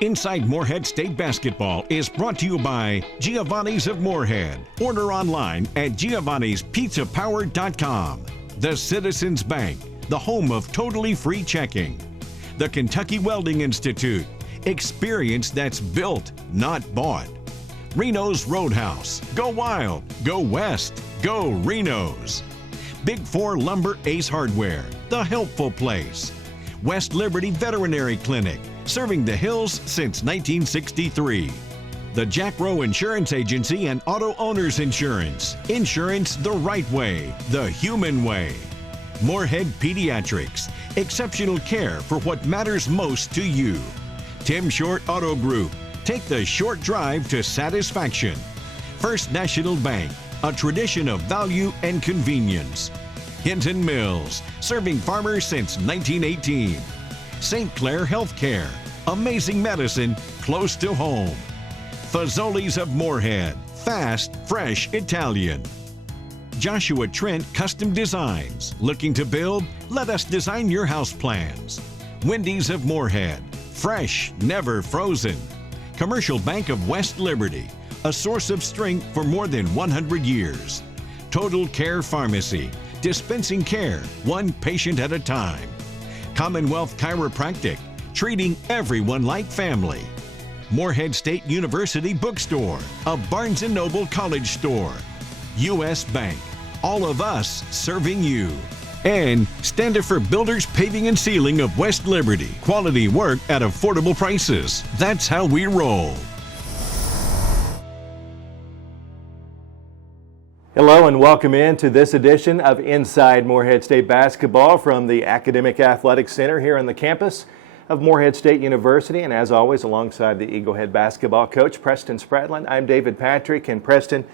Inside Morehead State Basketball is brought to you by Giovanni's of Morehead. Order online at giovannispizzapower.com. The Citizens Bank, the home of totally free checking. The Kentucky Welding Institute, experience that's built, not bought. Reno's Roadhouse, go wild, go west, go Reno's. Big 4 Lumber Ace Hardware, the helpful place. West Liberty Veterinary Clinic, serving the hills since 1963. The Jack Rowe Insurance Agency and Auto Owners Insurance. Insurance the right way, the human way. Morehead Pediatrics, exceptional care for what matters most to you. Tim Short Auto Group, take the short drive to satisfaction. First National Bank, a tradition of value and convenience. Hinton Mills, serving farmers since 1918. St. Clair Healthcare, amazing medicine close to home. Fazoli's of Morehead, fast, fresh Italian. Joshua Trent Custom Designs, looking to build? Let us design your house plans. Wendy's of Morehead, fresh, never frozen. Commercial Bank of West Liberty, a source of strength for more than 100 years. Total Care Pharmacy, dispensing care, one patient at a time. Commonwealth Chiropractic, treating everyone like family. Morehead State University Bookstore, a Barnes & Noble college store. U.S. Bank, all of us serving you. And Standifer Builders Paving and Sealing of West Liberty, quality work at affordable prices. That's how we roll. Hello and welcome in to this edition of Inside Morehead State Basketball from the Academic Athletic Center here on the campus of Morehead State University. And as always, alongside the Eagle Head basketball coach, Preston Spradlin, I'm David Patrick. And Preston,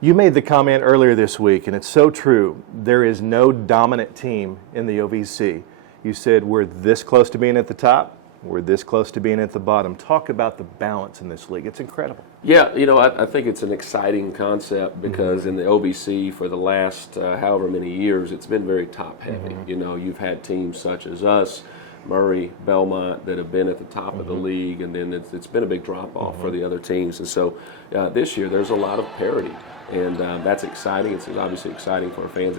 you made the comment earlier this week, and it's so true. There is no dominant team in the OVC. You said we're this close to being at the top. We're this close to being at the bottom. Talk about the balance in this league. It's incredible. Yeah, I think it's an exciting concept because in the OVC for the last however many years, it's been very top-heavy. You've had teams such as us, Murray, Belmont, that have been at the top of the league, and then it's been a big drop-off for the other teams. And so this year there's a lot of parity, and that's exciting. It's obviously exciting for our fans.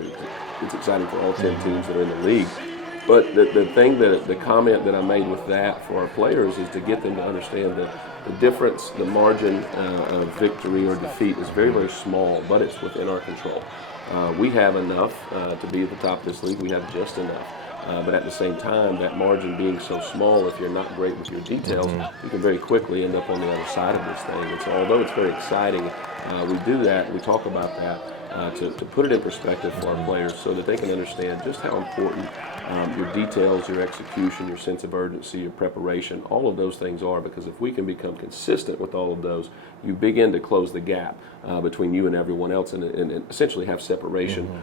It's exciting for all 10 teams that are in the league. But the comment that I made with that for our players is to get them to understand that the difference, the margin of victory or defeat is very, very small, but it's within our control. We have enough to be at the top of this league. We have just enough. But at the same time, that margin being so small, if you're not great with your details, you can very quickly end up on the other side of this thing. And so although it's very exciting, we do that, we talk about that to put it in perspective for our players so that they can understand just how important your details, your execution, your sense of urgency, your preparation, all of those things are, because if we can become consistent with all of those, you begin to close the gap between you and everyone else and essentially have separation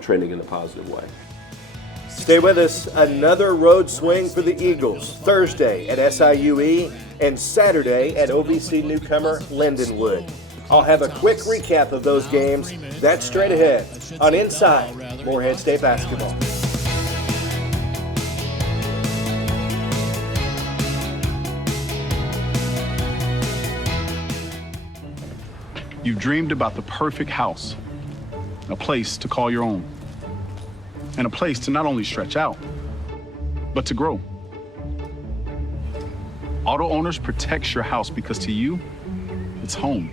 trending in a positive way. Stay with us. Another road swing for the Eagles, Thursday at SIUE and Saturday at OVC newcomer Lindenwood. I'll have a quick recap of those games. That's straight ahead on Inside Morehead State Basketball. You've dreamed about the perfect house, a place to call your own, and a place to not only stretch out, but to grow. Auto Owners protects your house because to you, it's home.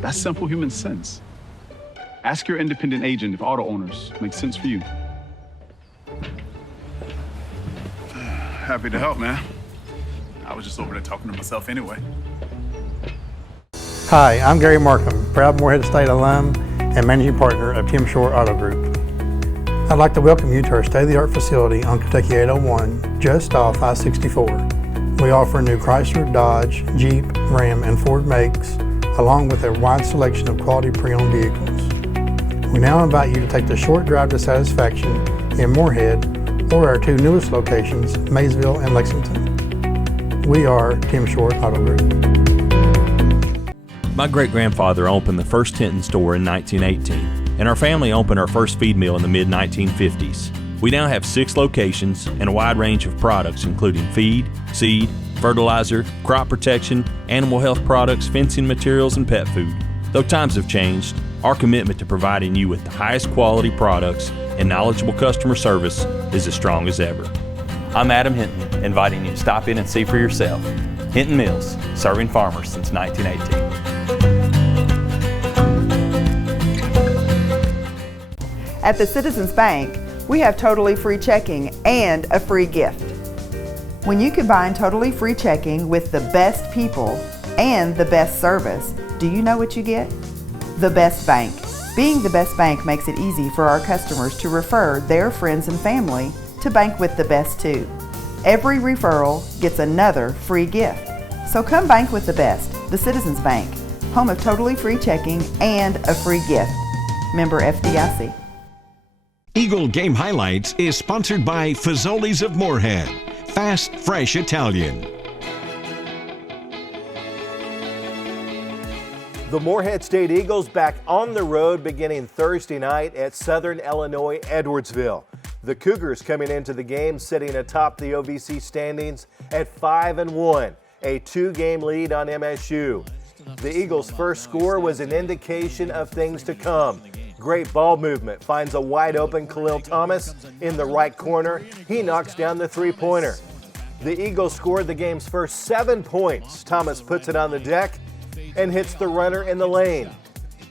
That's simple human sense. Ask your independent agent if Auto Owners make sense for you. Happy to help, man. I was just over there talking to myself anyway. Hi, I'm Gary Markham, proud Morehead State alum and managing partner of Tim Short Auto Group. I'd like to welcome you to our state-of-the-art facility on Kentucky 801, just off I-64. We offer new Chrysler, Dodge, Jeep, Ram, and Ford makes, along with a wide selection of quality pre-owned vehicles. We now invite you to take the short drive to satisfaction in Morehead or our 2 newest locations, Maysville and Lexington. We are Tim Short Auto Group. My great-grandfather opened the first Tinton store in 1918, and our family opened our first feed mill in the mid-1950s. We now have 6 locations and a wide range of products including feed, seed, fertilizer, crop protection, animal health products, fencing materials, and pet food. Though times have changed, our commitment to providing you with the highest quality products and knowledgeable customer service is as strong as ever. I'm Adam Hinton, inviting you to stop in and see for yourself. Hinton Mills, serving farmers since 1918. At the Citizens Bank, we have totally free checking and a free gift. When you combine totally free checking with the best people and the best service, do you know what you get? The best bank. Being the best bank makes it easy for our customers to refer their friends and family to bank with the best too. Every referral gets another free gift. So come bank with the best, the Citizens Bank, home of totally free checking and a free gift. Member FDIC. Eagle Game Highlights is sponsored by Fazoli's of Morehead. Fast, fresh Italian. The Morehead State Eagles back on the road beginning Thursday night at Southern Illinois Edwardsville. The Cougars coming into the game sitting atop the OVC standings at 5-1, a 2-game lead on MSU. The Eagles' first score was an indication of things to come. Great ball movement, finds a wide open Khalil Thomas in the right corner. He knocks down the three-pointer. The Eagles scored the game's first 7 points. Thomas puts it on the deck and hits the runner in the lane.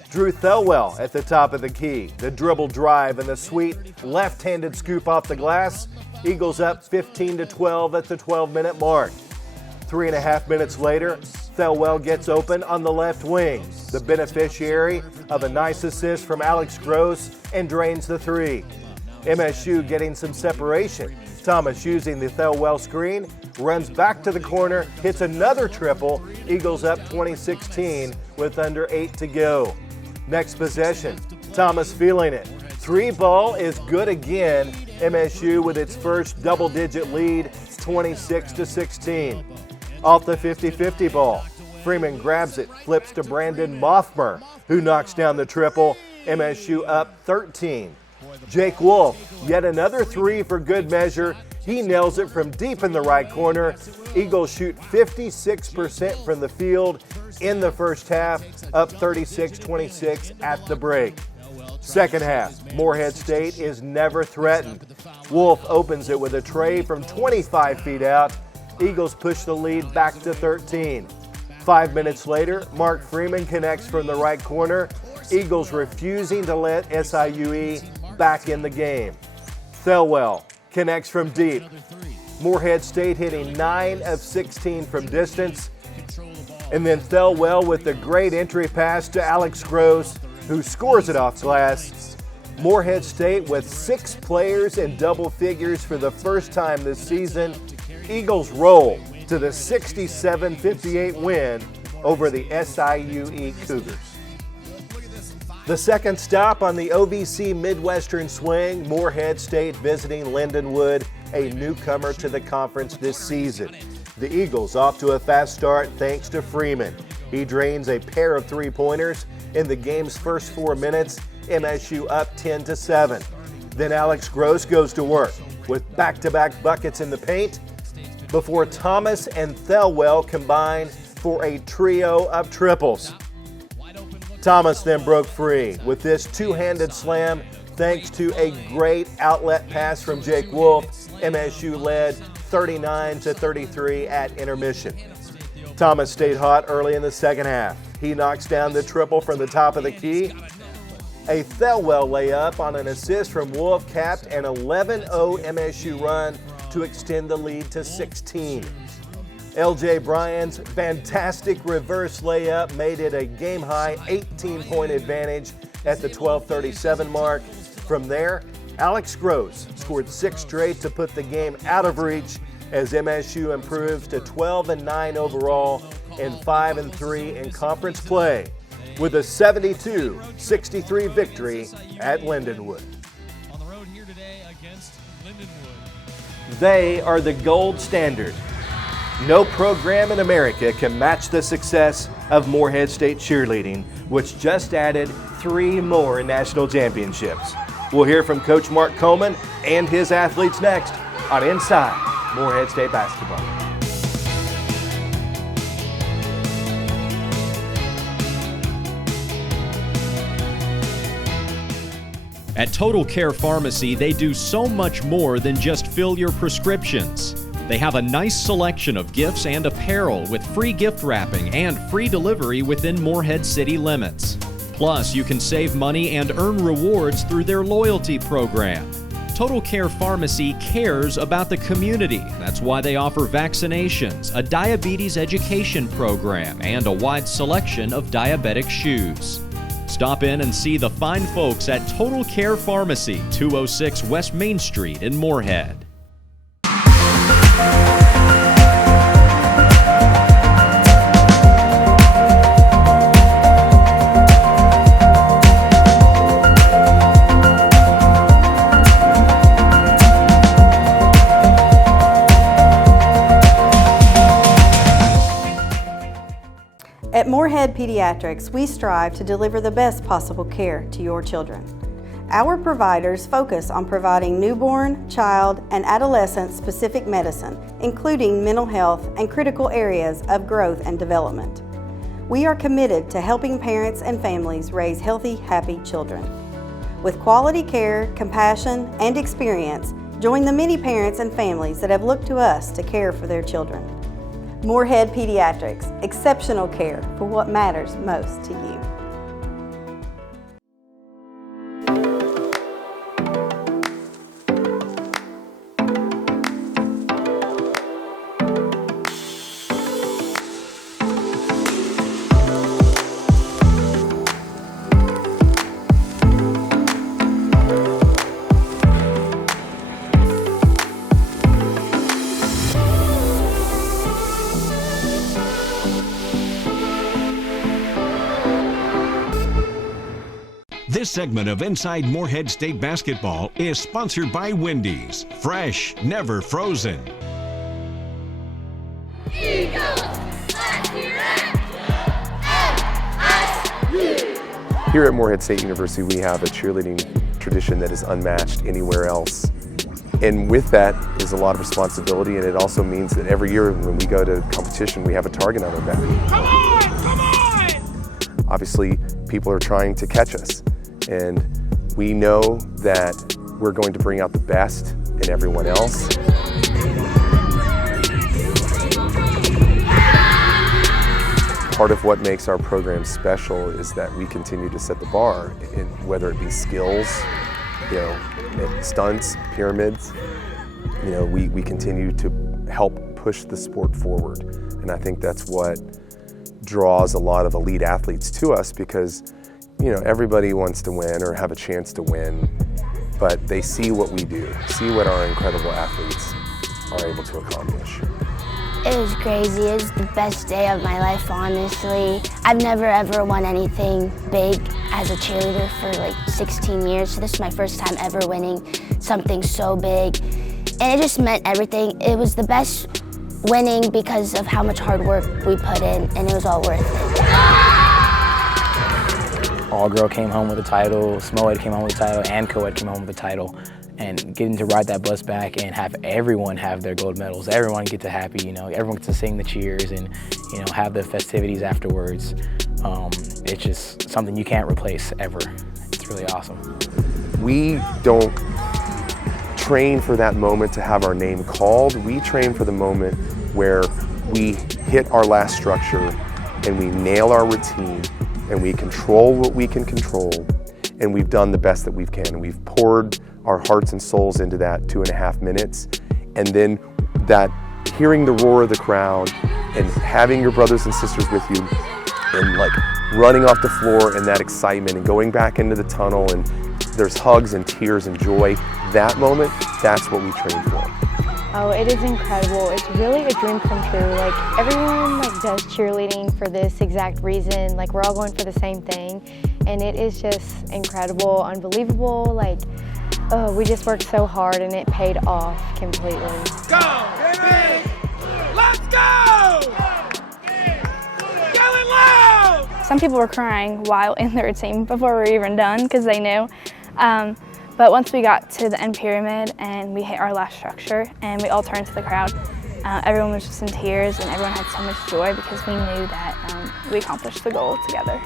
Drew Thelwell at the top of the key. The dribble drive and the sweet left-handed scoop off the glass. Eagles up 15-12 at the 12-minute mark. 3.5 minutes later, Thelwell gets open on the left wing, the beneficiary of a nice assist from Alex Gross, and drains the three. MSU getting some separation. Thomas using the Thelwell screen, runs back to the corner, hits another triple. Eagles up 20-16 with under 8 to go. Next possession, Thomas feeling it. 3-ball is good again. MSU with its first double-digit lead, 26-16. Off the 50-50 ball, Freeman grabs it, flips to Brandon Mothmer, who knocks down the triple. MSU up 13. Jake Wolf, yet another 3 for good measure. He nails it from deep in the right corner. Eagles shoot 56% from the field in the first half, up 36-26 at the break. Second half, Morehead State is never threatened. Wolf opens it with a tray from 25 feet out. Eagles push the lead back to 13. 5 minutes later, Mark Freeman connects from the right corner. Eagles refusing to let SIUE back in the game. Thelwell connects from deep. Morehead State hitting 9 of 16 from distance. And then Thelwell with the great entry pass to Alex Gross, who scores it off glass. Morehead State with 6 players in double figures for the first time this season. Eagles roll to the 67-58 win over the SIUE Cougars. The second stop on the OVC Midwestern Swing, Morehead State visiting Lindenwood, a newcomer to the conference this season. The Eagles off to a fast start thanks to Freeman. He drains a pair of 3-pointers in the game's first 4 minutes, MSU up 10-7. Then Alex Gross goes to work with back-to-back buckets in the paint before Thomas and Thelwell combine for a trio of triples. Thomas then broke free with this two-handed slam thanks to a great outlet pass from Jake Wolf. MSU led 39-33 at intermission. Thomas stayed hot early in the second half. He knocks down the triple from the top of the key. A Thelwell layup on an assist from Wolf capped an 11-0 MSU run to extend the lead to 16. LJ Bryan's fantastic reverse layup made it a game-high 18-point advantage at the 12:37 mark. From there, Alex Gross scored 6 straight to put the game out of reach as MSU improves to 12-9 overall and 5-3 in conference play with a 72-63 victory at Lindenwood. On the road here today against Lindenwood. They are the gold standard. No program in America can match the success of Morehead State Cheerleading, which just added 3 more national championships. We'll hear from Coach Mark Coleman and his athletes next on Inside Morehead State Basketball. At Total Care Pharmacy, they do so much more than just fill your prescriptions. They have a nice selection of gifts and apparel with free gift wrapping and free delivery within Morehead city limits. Plus, you can save money and earn rewards through their loyalty program. Total Care Pharmacy cares about the community. That's why they offer vaccinations, a diabetes education program, and a wide selection of diabetic shoes. Stop in and see the fine folks at Total Care Pharmacy, 206 West Main Street in Morehead. At Morehead Pediatrics, we strive to deliver the best possible care to your children. Our providers focus on providing newborn, child, and adolescent-specific medicine, including mental health and critical areas of growth and development. We are committed to helping parents and families raise healthy, happy children. With quality care, compassion, and experience, join the many parents and families that have looked to us to care for their children. Morehead Pediatrics, exceptional care for what matters most to you. This segment of Inside Morehead State Basketball is sponsored by Wendy's. Fresh, never frozen. Eagles, let's hear it! MSU! Here at Morehead State University, we have a cheerleading tradition that is unmatched anywhere else. And with that is a lot of responsibility, and it also means that every year when we go to competition, we have a target on our back. Come on! Come on! Obviously, people are trying to catch us, and we know that we're going to bring out the best in everyone else. Part of what makes our program special is that we continue to set the bar, whether it be skills, stunts, pyramids. We continue to help push the sport forward, and I think that's what draws a lot of elite athletes to us, because everybody wants to win or have a chance to win, but they see what we do, see what our incredible athletes are able to accomplish. It was crazy. It was the best day of my life, honestly. I've never ever won anything big as a cheerleader for like 16 years, so this is my first time ever winning something so big, and it just meant everything. It was the best winning because of how much hard work we put in, and it was all worth it. All girl came home with a title, Morehead came home with a title, and co-ed came home with a title. And getting to ride that bus back and have everyone have their gold medals, everyone gets happy, everyone gets to sing the cheers and, have the festivities afterwards. It's just something you can't replace ever. It's really awesome. We don't train for that moment to have our name called. We train for the moment where we hit our last structure and we nail our routine and we control what we can control, and we've done the best that we can. We've poured our hearts and souls into that 2.5 minutes, and then that hearing the roar of the crowd and having your brothers and sisters with you and like running off the floor and that excitement and going back into the tunnel, and there's hugs and tears and joy. That moment, that's what we train for. Oh, it is incredible. It's really a dream come true. Like, everyone does cheerleading for this exact reason. Like, we're all going for the same thing, and it is just incredible, unbelievable. We just worked so hard and it paid off completely. Go, baby! Let's go! Yelling loud! Some people were crying while in their team before we were even done because they knew. But But once we got to the end pyramid and we hit our last structure and we all turned to the crowd, everyone was just in tears and everyone had so much joy because we knew that we accomplished the goal together.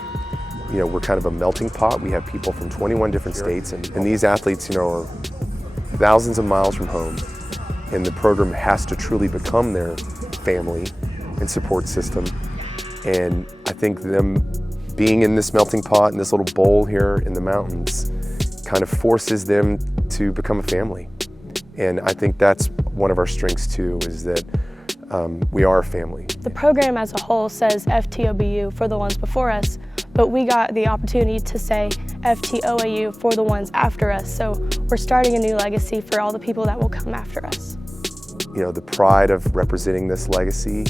You know, we're kind of a melting pot. We have people from 21 different states, and these athletes, you know, are thousands of miles from home, and the program has to truly become their family and support system. And I think them being in this melting pot in this little bowl here in the mountains kind of forces them to become a family. And I think that's one of our strengths too, is that we are a family. The program as a whole says FTOBU for the ones before us, but we got the opportunity to say FTOAU for the ones after us. So we're starting a new legacy for all the people that will come after us. You know, the pride of representing this legacy,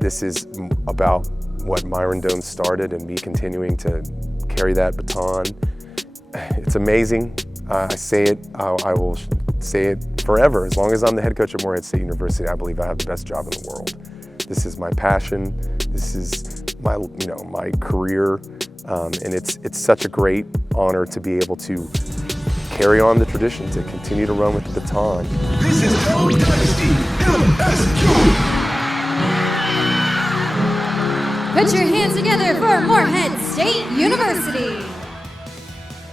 this is about what Myron Doan started and me continuing to carry that baton. It's amazing. I say it, I will say it forever. As long as I'm the head coach at Morehead State University, I believe I have the best job in the world. This is my passion. This is my, you know, my career, and it's such a great honor to be able to carry on the tradition, to continue to run with the baton. This is Code Dynasty LSU. Put your hands together for Morehead State University.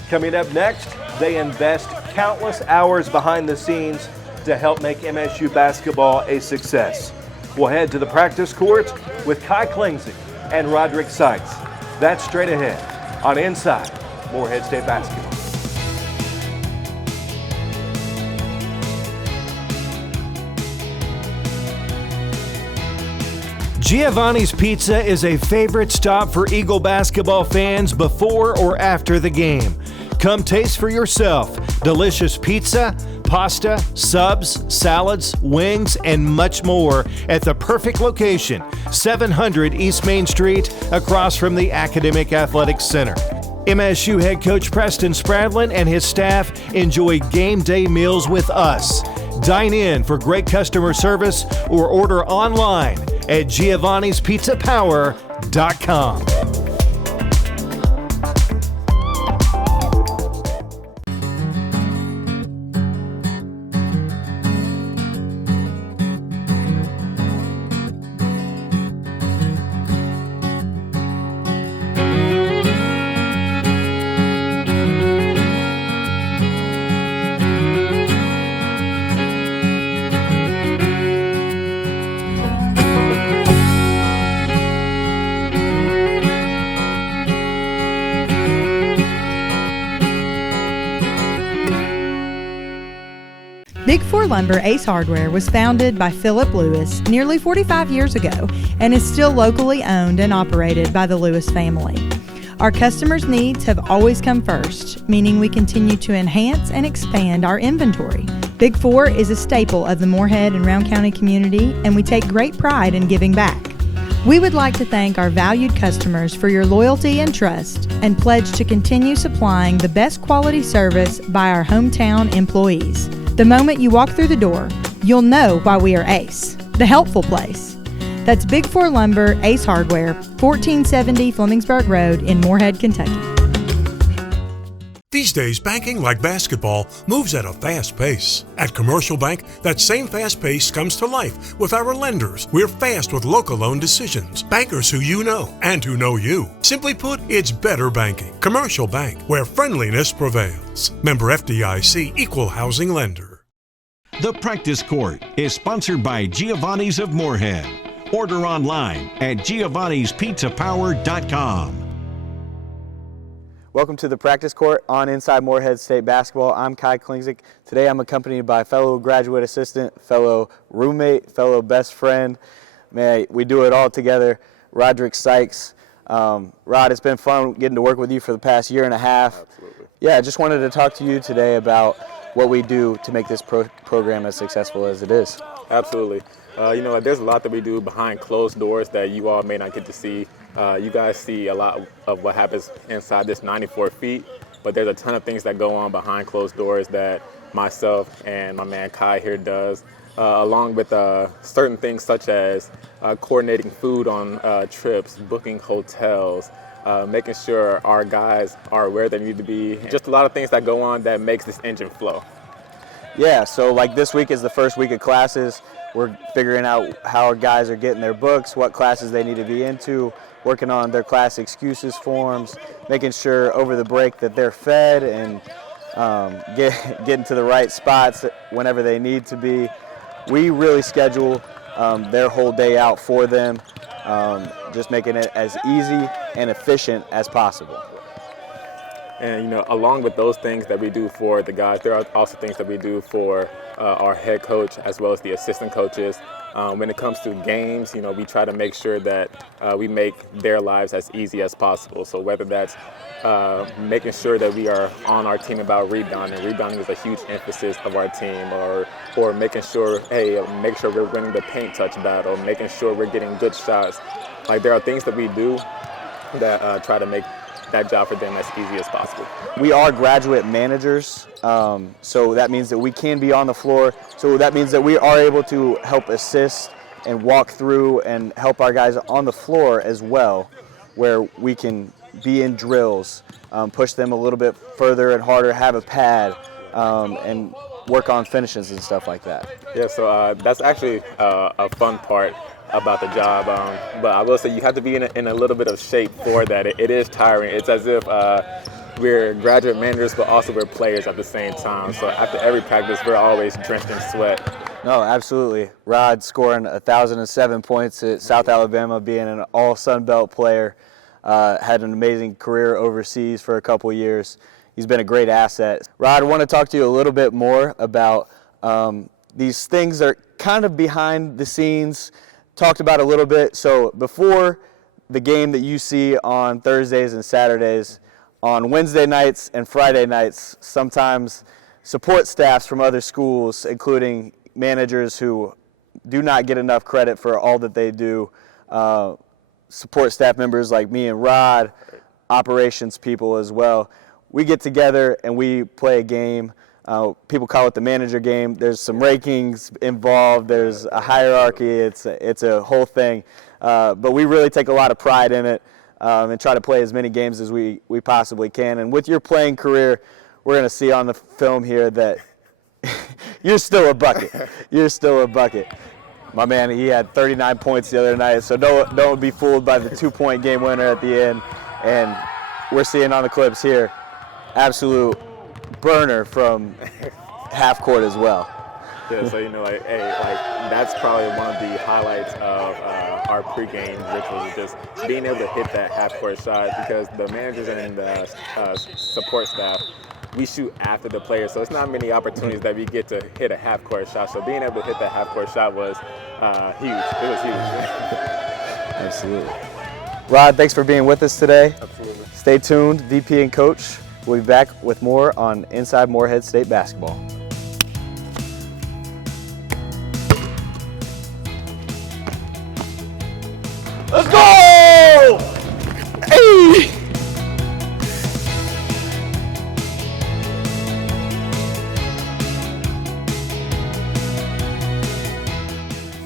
Coming up next, they invest countless hours behind the scenes to help make MSU basketball a success. We'll head to the practice court with Klingsick and Rodrick Sikes. That's straight ahead on Inside Morehead State Basketball. Giovanni's Pizza is a favorite stop for Eagle basketball fans before or after the game. Come taste for yourself delicious pizza, pasta, subs, salads, wings, and much more at the perfect location, 700 East Main Street, across from the Academic Athletics Center. MSU head coach Preston Spradlin and his staff enjoy game day meals with us. Dine in for great customer service or order online at giovannispizzapower.com. Big Four Lumber Ace Hardware was founded by Philip Lewis nearly 45 years ago and is still locally owned and operated by the Lewis family. Our customers' needs have always come first, meaning we continue to enhance and expand our inventory. Big Four is a staple of the Morehead and Round County community, and we take great pride in giving back. We would like to thank our valued customers for your loyalty and trust and pledge to continue supplying the best quality service by our hometown employees. The moment you walk through the door, you'll know why we are Ace, the helpful place. That's Big Four Lumber, Ace Hardware, 1470 Flemingsburg Road in Morehead, Kentucky. These days, banking, like basketball, moves at a fast pace. At Commercial Bank, that same fast pace comes to life with our lenders. We're fast with local loan decisions. Bankers who you know and who know you. Simply put, it's better banking. Commercial Bank, where friendliness prevails. Member FDIC, Equal Housing Lender. The Practice Court is sponsored by Giovanni's of Morehead. Order online at giovannispizzapower.com. Welcome to the practice court on Inside Morehead State Basketball. I'm Klingsick. Today I'm accompanied by fellow graduate assistant, fellow roommate, fellow best friend. Man, we do it all together, Rodrick Sikes. Rod, it's been fun getting to work with you for the past year and a half. Absolutely. Yeah, I just wanted to talk to you today about what we do to make this program as successful as it is. Absolutely. There's a lot that we do behind closed doors that you all may not get to see. You guys see a lot of what happens inside this 94 feet, but there's a ton of things that go on behind closed doors that myself and my man Kai here does, along with certain things such as coordinating food on trips, booking hotels, making sure our guys are where they need to be. Just a lot of things that go on that makes this engine flow. Yeah, so like this week is the first week of classes. We're figuring out how our guys are getting their books, what classes they need to be into, working on their class excuses forms, making sure over the break that they're fed and getting to the right spots whenever they need to be. We really schedule their whole day out for them, just making it as easy and efficient as possible. And you know, along with those things that we do for the guys, there are also things that we do for our head coach as well as the assistant coaches. When it comes to games, you know, we try to make sure that we make their lives as easy as possible. So whether that's making sure that we are on our team about rebounding. Rebounding is a huge emphasis of our team, or making sure, make sure we're winning the paint touch battle, making sure we're getting good shots. Like, there are things that we do that try to make that job for them as easy as possible. We are graduate managers, so that means that we can be on the floor. So that means that we are able to help assist and walk through and help our guys on the floor as well, where we can be in drills, push them a little bit further and harder, have a pad, and work on finishes and stuff like that. Yeah, so that's actually a fun part about the job, but I will say you have to be in a little bit of shape for that. It is tiring. It's as if we're graduate managers, but also we're players at the same time. So after every practice, we're always drenched in sweat. No, absolutely. Rod scoring 1,007 points at South Alabama, being an all Sun Belt player, had an amazing career overseas for a couple years. He's been a great asset. Rod, I want to talk to you a little bit more about these things that are kind of behind the scenes, talked about a little bit. So before the game that you see on Thursdays and Saturdays, on Wednesday nights and Friday nights, sometimes support staffs from other schools, including managers who do not get enough credit for all that they do, support staff members like me and Rod, operations people as well. We get together and we play a game. People call it the manager game. There's some rankings involved. There's a hierarchy. It's a whole thing. But we really take a lot of pride in it and try to play as many games as we possibly can. And with your playing career, we're going to see on the film here that you're still a bucket. You're still a bucket. My man, he had 39 points the other night, so don't be fooled by the 2-point game winner at the end. And we're seeing on the clips here, absolute burner from half court as well. Yeah, so that's probably one of the highlights of our pregame rituals, is just being able to hit that half court shot, because the managers and the support staff, we shoot after the players, so it's not many opportunities that we get to hit a half court shot. So being able to hit that half court shot was huge. It was huge. Absolutely. Rod, thanks for being with us today. Absolutely. Stay tuned. VP and Coach will be back with more on Inside Morehead State Basketball. Let's go! Hey!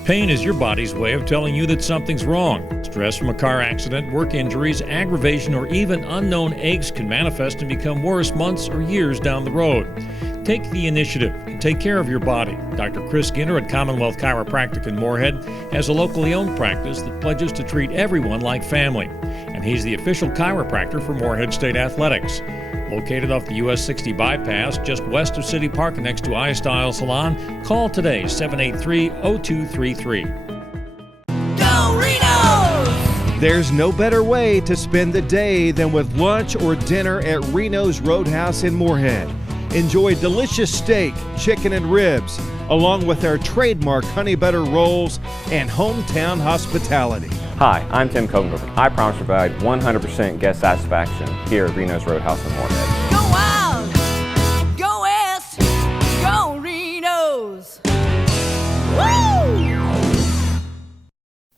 Pain is your body's way of telling you that something's wrong. Stress from a car accident, work injuries, aggravation, or even unknown aches can manifest and become worse months or years down the road. Take the initiative and take care of your body. Dr. Chris Skinner at Commonwealth Chiropractic in Morehead has a locally owned practice that pledges to treat everyone like family. And he's the official chiropractor for Morehead State Athletics. Located off the US 60 bypass, just west of City Park next to iStyle Salon, call today, 783-0233. Go Reno! There's no better way to spend the day than with lunch or dinner at Reno's Roadhouse in Morehead. Enjoy delicious steak, chicken, and ribs, along with our trademark honey butter rolls and hometown hospitality. Hi, I'm Tim Kogenberg. I promise to provide 100% guest satisfaction here at Reno's Roadhouse in Morehead. Go Wild! Go West! Go Renos! Woo!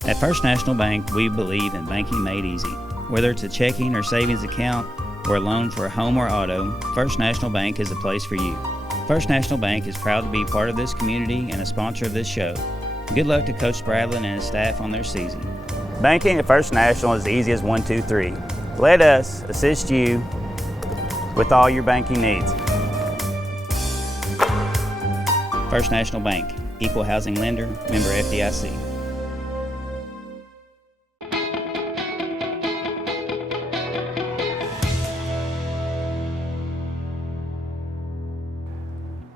At First National Bank, we believe in banking made easy. Whether it's a checking or savings account or a loan for a home or auto, First National Bank is the place for you. First National Bank is proud to be part of this community and a sponsor of this show. Good luck to Coach Spradlin and his staff on their season. Banking at First National is easy as 1, 2, 3. Let us assist you with all your banking needs. First National Bank, Equal Housing Lender, member FDIC.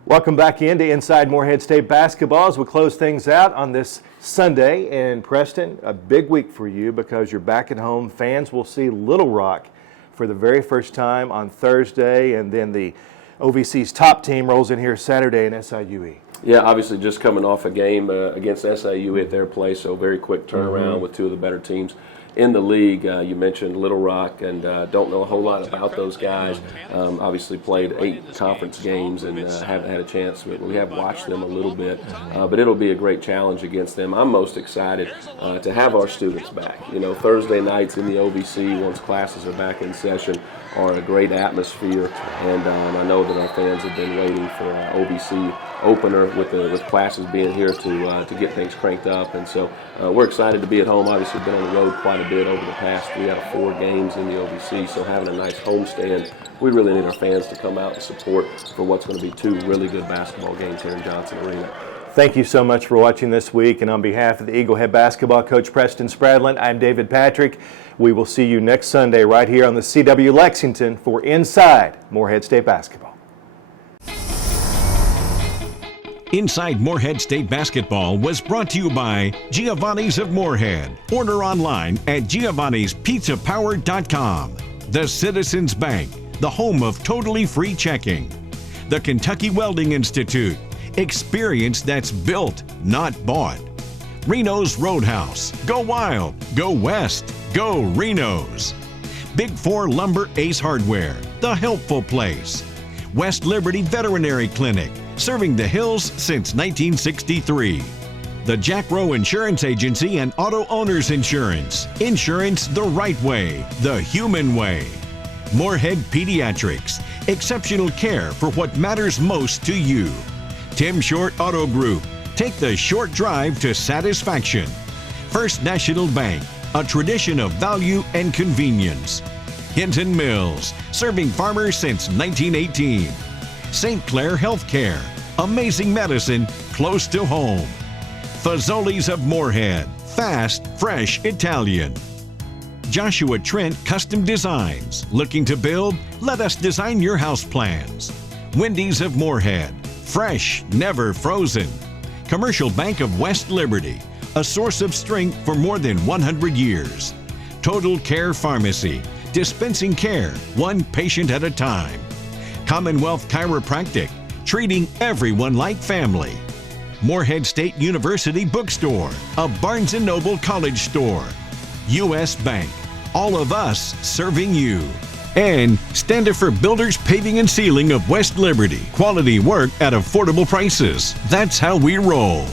Welcome back into Inside Morehead State Basketball as we close things out on this Sunday in Preston. A big week for you because you're back at home. Fans will see Little Rock for the very first time on Thursday, and then the OVC's top team rolls in here Saturday in SIUE. Yeah, obviously just coming off a game against SIUE at their place, so very quick turnaround with two of the better teams in the league. You mentioned Little Rock, and don't know a whole lot about those guys. Obviously played 8 conference games and haven't had a chance. We have watched them a little bit, but it'll be a great challenge against them. I'm most excited to have our students back. You know, Thursday nights in the OVC, once classes are back in session, are a great atmosphere, and I know that our fans have been waiting for OVC opener with classes being here to get things cranked up, and so we're excited to be at home. Obviously been on the road quite a bit over the past 3 out of 4 games in the OVC, so having a nice homestand, we really need our fans to come out and support for what's going to be 2 really good basketball games here in Johnson Arena. Thank you so much for watching this week, and on behalf of the Eagle Head basketball coach Preston Spradlin, I'm David Patrick. We will see you next Sunday right here on the CW Lexington for Inside Morehead State Basketball. Inside Morehead State Basketball was brought to you by Giovanni's of Morehead. Order online at giovannispizzapower.com. The Citizens Bank, the home of totally free checking. The Kentucky Welding Institute, experience that's built, not bought. Reno's Roadhouse, go wild, go west, go Reno's. Big 4 Lumber Ace Hardware, the helpful place. West Liberty Veterinary Clinic, serving the hills since 1963. The Jack Rowe Insurance Agency and Auto Owners Insurance. Insurance the right way, the human way. Morehead Pediatrics, exceptional care for what matters most to you. Tim Short Auto Group, take the short drive to satisfaction. First National Bank, a tradition of value and convenience. Hinton Mills, serving farmers since 1918. St. Clair Healthcare, amazing medicine close to home. Fazoli's of Morehead, fast, fresh Italian. Joshua Trent Custom Designs, looking to build? Let us design your house plans. Wendy's of Morehead, fresh, never frozen. Commercial Bank of West Liberty, a source of strength for more than 100 years. Total Care Pharmacy, dispensing care, one patient at a time. Commonwealth Chiropractic, treating everyone like family. Morehead State University Bookstore, a Barnes & Noble college store. U.S. Bank, all of us serving you. And Standifer Builders Paving and Sealing of West Liberty, quality work at affordable prices. That's how we roll.